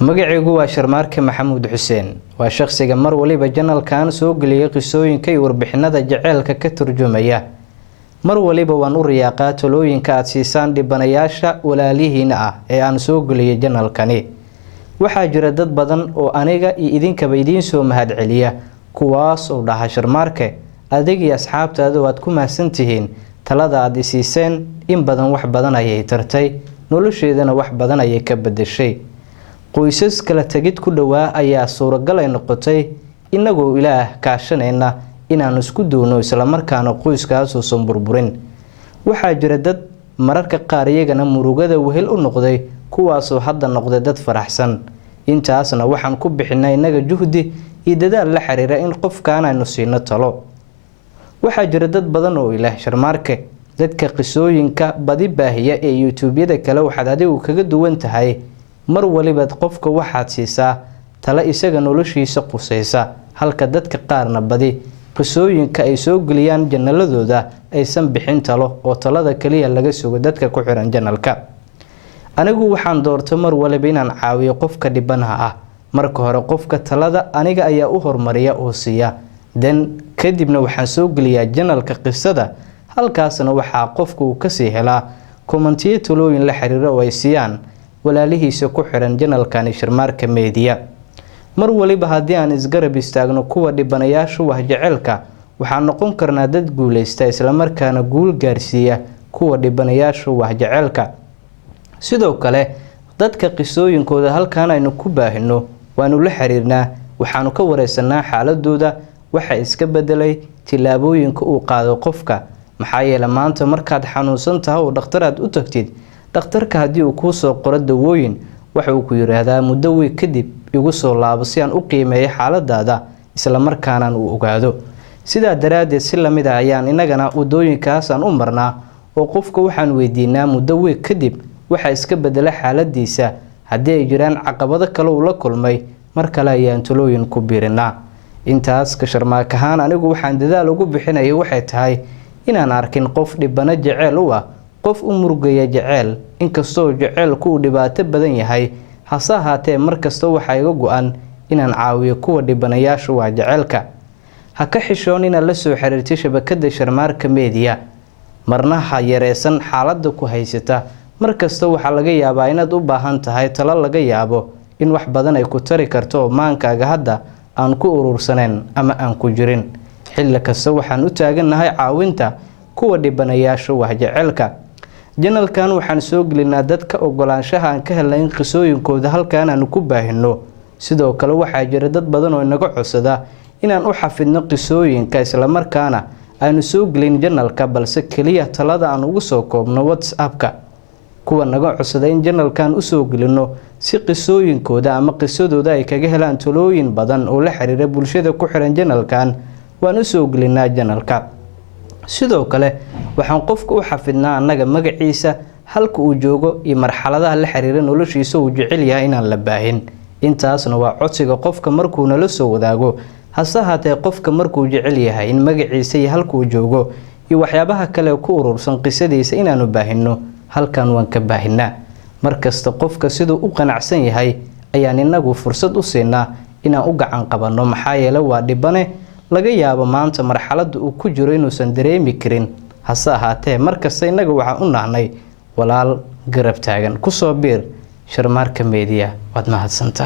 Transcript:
magacaygu waa Sharmaarke Maxamuud Xuseen waa shakhsiga mar waliba janalkan soo galiyay qisooyinka iyo warbixinada jaceylka ka turjumaya mar waliba waan u riyaaqaa talooyinka aad siisaan dhibanayaasha walaalihiina ah ee aan soo galiyay janalkani waxaa jira dad badan oo aniga iyo idinkaba idiin soo mahad celiya kuwaas oo dhaha Sharmaarke adiga iyo asxaabtaadu waad ku mahadsantihiin talada aad siiseen in badan wax badan ayay tartay nolosheedana wax badan ayay ka bedeshay qoysas kala tagid ku dhawaa ayaa suuragal ay noqotay inagoo Ilaah kaashanayna inaan isku doono isla markaana qoyskaas oo burburin waxaa jira dad mararka qaar iyagana murugada wehel u noqday kuwaas oo hadda noqday dad faraxsan intaasna waxaan ku bixinay inaga juhdi iyo dadaal la xiriira in qofkaan aynu siino talo waxaa jira dad badan oo Ilaah Sharmaarke dadka qisooyinka badi baahiya ee YouTube-yada kale waxaad adigu kaga duwan tahay mar waliba qofka waxaad siisaa tala isaga noloshiisa qusaysa halka dadka qaarna badi qisooyinka ay soo galiyaan janaladooda aysan bixin talo oo talada kaliya laga sugo dadka ku xiran janalka anigu waxaan doortay mar waliba inaan caawiyo qofka dhibanaha ah marka hore qofka talada aniga ayaa u hormariya oo siiya kadibna waxaan soo galiyaa janalka qisada halkaasna waxaa qofku uu ka sii helaa kommentiyo talooyin la xiriira oo ay siiyaan walaalihiisa ku xiran janalkani Sharmaarke Media mar waliba haddii aan isgarab istaagno kuwa dhibanayaashu wax jaceylka waxaan noqon karnaa dad guuleysta isla markaana guul gaarsiiya kuwa dhibanayaashu wax jaceylka sidoo kale dadka qisooyinkooda halkaan aynu ku baahino waanu la xiriirnaa waxaanu ka wareysanaa xaaladooda waxa iska bedelay tilaabooyinka uu qaado qofka maxaa yeelay maanta markaad xanuunsan tahay oo dhakhtar u tagtid dhakhtarka hadii uu ku soo qoro dawooyin waxa uu ku yiraahdaa muddo weey kadib igu soo laabo si aan u qiimeeyo xaaladaada isla markaana uu ogaado sida daraadeed si lamid ah ayaan inagana wadooyinkaas aan u marnaa oo qofka waxaan weydiinaa muddo weey kadib waxa iska bedela xaaladiisa hadii ay jiraan caqabado kale uu la kulmay mar kale ayaan talooyin ku biirinaa intaas ka Sharmaarke ahaan anigu waxaan dadaal ugu bixinayo waxay tahay inaan arkin qof dhibana jaceyl u ah qof u murugaya jaceyl inkastoo jaceylku uu dhibaato badan yahay hase ahaatee markasta waxa iga go'an inaan caawiyo kuwa dhibanayaashu waa jaceylka ha ka xishoon inaad la soo xiriirtay shabakada Sharmaarke Media marna ha yareysan xaaladda ku haysata markasta waxa laga yaabaa inaad u baahan tahay talo laga yaabo in wax badan ay ku tari karto maankaaga hadda aan ku urursaneen ama aan ku jirin xilli kasta waxaan u taaganahay caawinta kuwa dhibanayaashu wax jaceylka janalkan waxaan soo gelinaa dadka ogolaanshaha aan ka helnay qisooyinkooda halkaan aan ku baahino sidoo kale waxaa jira dad badan oo inaga codsada inaan u xafidno qisooyinka isla markaana aanu soo gelin janalka balse kaliya talada aan ugu soo koobno WhatsApp-ka kuwa naga codsada in janalkan u soo gelino si qisooyinkooda ama qisadooda ay kaga helaan talooyin badan oo la xiriira bulshada ku xiran janalkan waan u soo gelinaa janalka sidoo kale waxaan qofka u xafidnaa anaga magaciisa halka uu joogo iyo marxaladaha la xiriira noloshiisa uu jecel yahay inaan la baahin intaasna waa codsiga qofka markuu nala soo wadaago hase ahaatee qofka markuu jecel yahay in magaciisa iyo halka uu joogo iyo waxyaabaha kale ku urursan qisadiisa inaanu baahino halkan waan ka baahinaa markasta qofka sidoo u qanacsan yahay ayaan inagu fursad u siinaa inaan u gacan qabano maxaa yeelay waa dhibane laga yaabo maanta marxaladda uu ku jiro inuusan dareemi karin hase ahaatee markasta inaga waxaan u nahnay walaal garab taagan ku soo biir Sharmaarke Media waad mahadsantahay